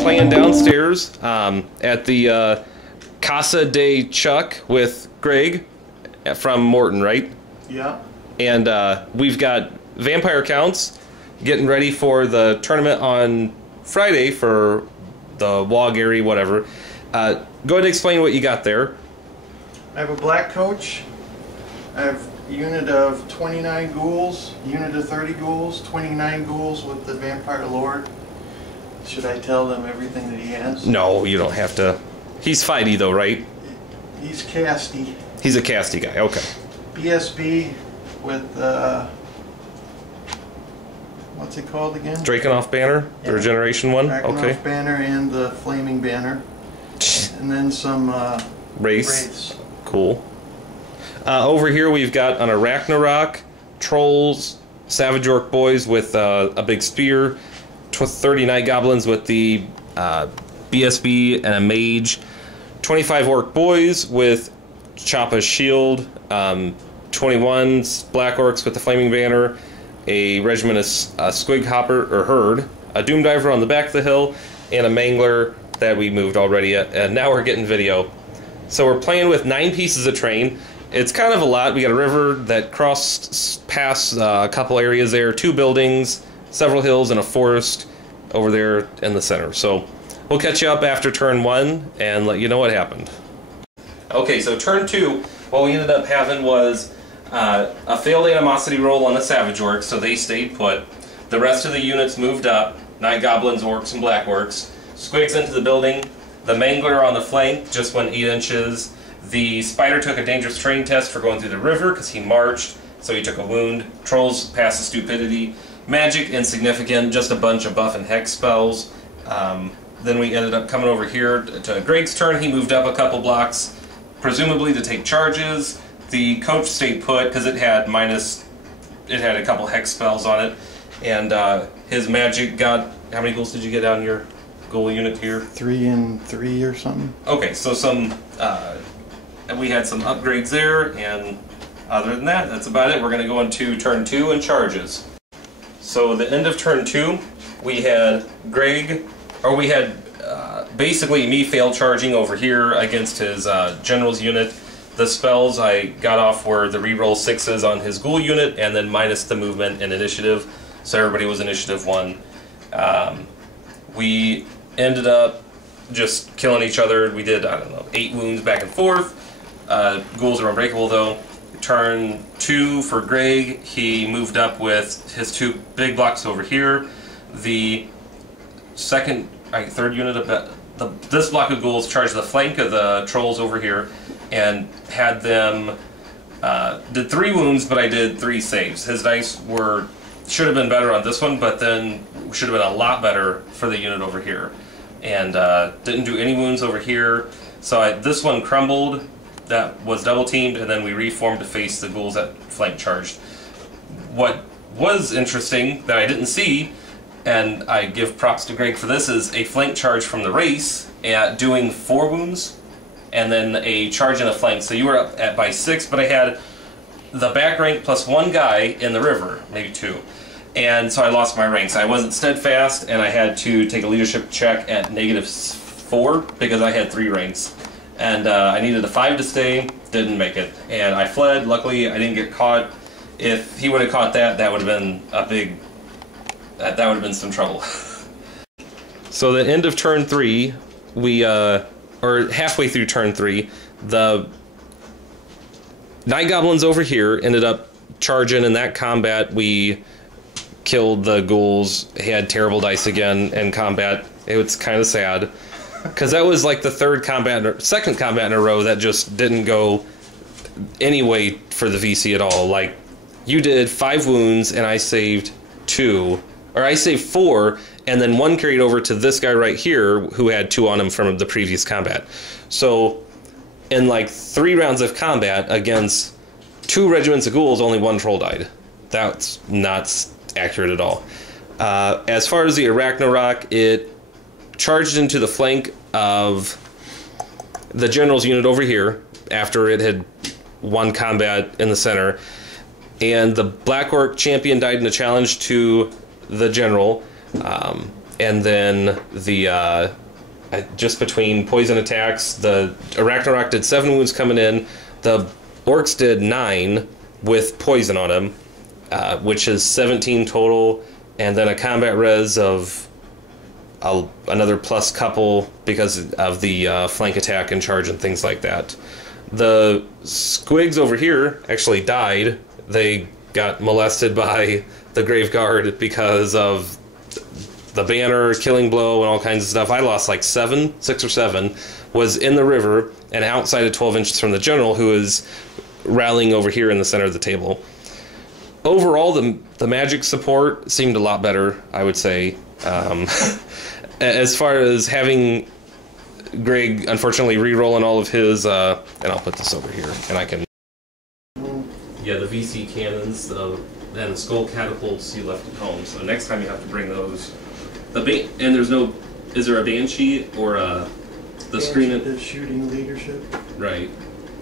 playing downstairs at the Casa de Chuck with Greg from Morton, right? Yeah. And we've got Vampire Counts getting ready for the tournament on Friday for the Waaaghcast, whatever. Go ahead and explain what you got there. I have a black coach. I have a unit of 29 ghouls, unit of 30 ghouls, 29 ghouls with the Vampire Lord. Should I tell them everything that he has? No, you don't have to. He's fighty though, right? He's casty. He's a casty guy, okay. BSB with, what's it called again? Drakenhof Banner, the Regeneration one? Okay. Drakenhof Banner and the Flaming Banner. And then some Wraiths. Cool. Over here we've got an Ragnarok, Trolls, Savage Orc Boys with a big spear, 30 Night Goblins with the BSB and a Mage, 25 Orc Boys with Choppa's Shield, 21 Black Orcs with the Flaming Banner, a regiment of Squig Hopper or Herd, a Doom Diver on the back of the hill, and a Mangler that we moved already, and now we're getting video. So we're playing with 9 pieces of terrain. It's kind of a lot. We got a river that crossed past a couple areas there, 2 buildings, several hills, and a forest over there in the center. So we'll catch you up after turn 1 and let you know what happened. Okay, so turn 2, what we ended up having was a failed animosity roll on the Savage Orcs, so they stayed put. The rest of the units moved up, Night Goblins, Orcs, and Black Orcs. Squigs into the building. The Mangler on the flank just went 8 inches. The Spider took a dangerous terrain test for going through the river because he marched, so he took a wound. Trolls passed the stupidity. Magic, insignificant, just a bunch of buff and hex spells. Then we ended up coming over here to Greg's turn. He moved up a couple blocks, presumably to take charges. The coach stayed put because it had a couple hex spells on it. And his magic got, how many ghouls did you get on your ghoul unit here? 3 and 3 or something. Okay, so we had some upgrades there, and other than that, that's about it. We're going to go into turn 2 and charges. So the end of turn 2, we had basically me fail charging over here against his general's unit. The spells I got off were the reroll 6s on his ghoul unit, and then minus the movement and initiative, so everybody was initiative 1. We ended up just killing each other. We did, I don't know, 8 wounds back and forth. Ghouls are unbreakable though. Turn 2 for Greg, he moved up with his 2 big blocks over here. The third unit of this block of ghouls charged the flank of the trolls over here and had them, did 3 wounds, but I did 3 saves. His dice should have been better on this one, but then should have been a lot better for the unit over here. And didn't do any wounds over here. So this one crumbled, that was double teamed, and then we reformed to face the ghouls that flank charged. What was interesting that I didn't see, and I give props to Greg for this, is a flank charge from the race at doing 4 wounds, and then a charge in a flank. So you were up by 6, but I had the back rank plus 1 guy in the river, maybe 2. And so I lost my ranks. I wasn't steadfast, and I had to take a leadership check at -4 because I had 3 ranks. And I needed a 5 to stay, didn't make it. And I fled. Luckily, I didn't get caught. If he would have caught that, that would have been a big... that would have been some trouble. So the end of turn 3, or halfway through turn 3, the Night Goblins over here ended up charging. In that combat, we killed the ghouls. He had terrible dice again in combat. It was kind of sad. Because that was like the second combat in a row that just didn't go any way for the VC at all. Like, you did 5 wounds and I saved 2. Or I saved 4, and then 1 carried over to this guy right here who had 2 on him from the previous combat. So, in like 3 rounds of combat against 2 regiments of ghouls, only 1 troll died. That's not accurate at all. As far as the Ragnarok, it charged into the flank of the general's unit over here after it had won combat in the center, and the Black Orc champion died in a challenge to the general. and then the just between poison attacks, the Ragnarok did 7 wounds coming in. The Orcs did 9 with poison on him, which is 17 total, and then a combat res of another plus couple because of the flank attack and charge and things like that. The squigs over here actually died. They got molested by the Grave Guard because of the banner, killing blow, and all kinds of stuff. I lost like 6 or 7, was in the river and outside of 12 inches from the general, who is rallying over here in the center of the table. Overall, the magic support seemed a lot better, I would say. As far as having Greg, unfortunately, re-rolling all of his, and I'll put this over here, and I can... Yeah, the VC cannons, and the skull catapults you left at home, so next time you have to bring those. And there's no... Is there a Banshee or the screen? The shooting leadership. Right.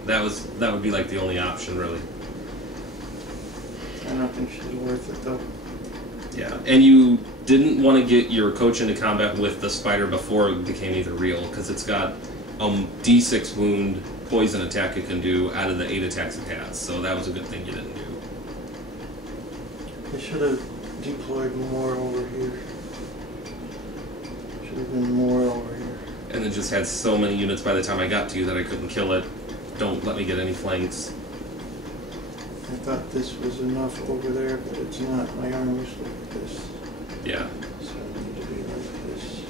That would be like the only option, really. I don't think she's worth it, though. Yeah, and you didn't want to get your coach into combat with the spider before it became either real, because it's got D6 wound poison attack it can do out of the 8 attacks it has, so that was a good thing you didn't do. I should have deployed more over here. Should have been more over here. And then just had so many units by the time I got to you that I couldn't kill it. Don't let me get any flanks. I thought this was enough over there, but it's not. My armor's like this. Yeah. So I need to be like this.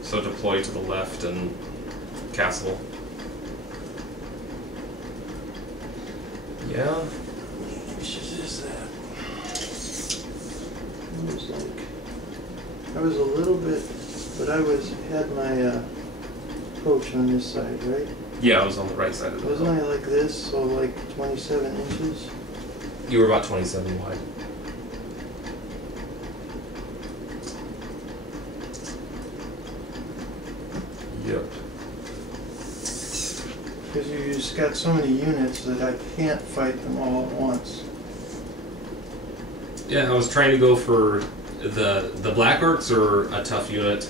So deploy to the left and castle. Yeah. How many inches is that? It was like... I was a little bit... But I had my coach on this side, right? Yeah, I was on the right side of It the was hill. only like this, so like 27 inches. You were about 27 wide. Yep. Because you just got so many units that I can't fight them all at once. Yeah, I was trying to go for the Black Orcs are a tough unit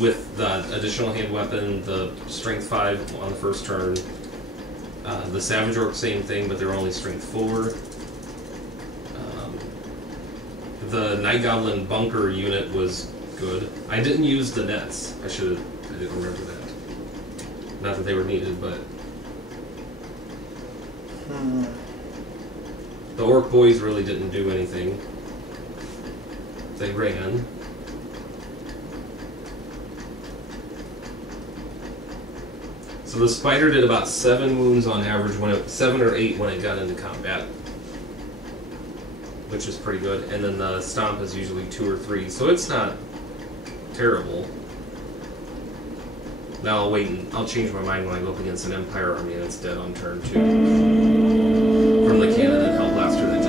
with the additional hand weapon, the strength 5 on the first turn. The Savage Orcs, same thing, but they're only strength 4. The Night Goblin bunker unit was good. I didn't use the nets. I didn't remember that. Not that they were needed, but... The Orc boys really didn't do anything. They ran. So the spider did about 7 wounds on average, 7 or 8 when it got into combat, which is pretty good. And then the stomp is usually 2 or 3, so it's not terrible. Now I'll wait and I'll change my mind when I go up against an Empire army and it's dead on turn 2 from the cannon and Hellblaster that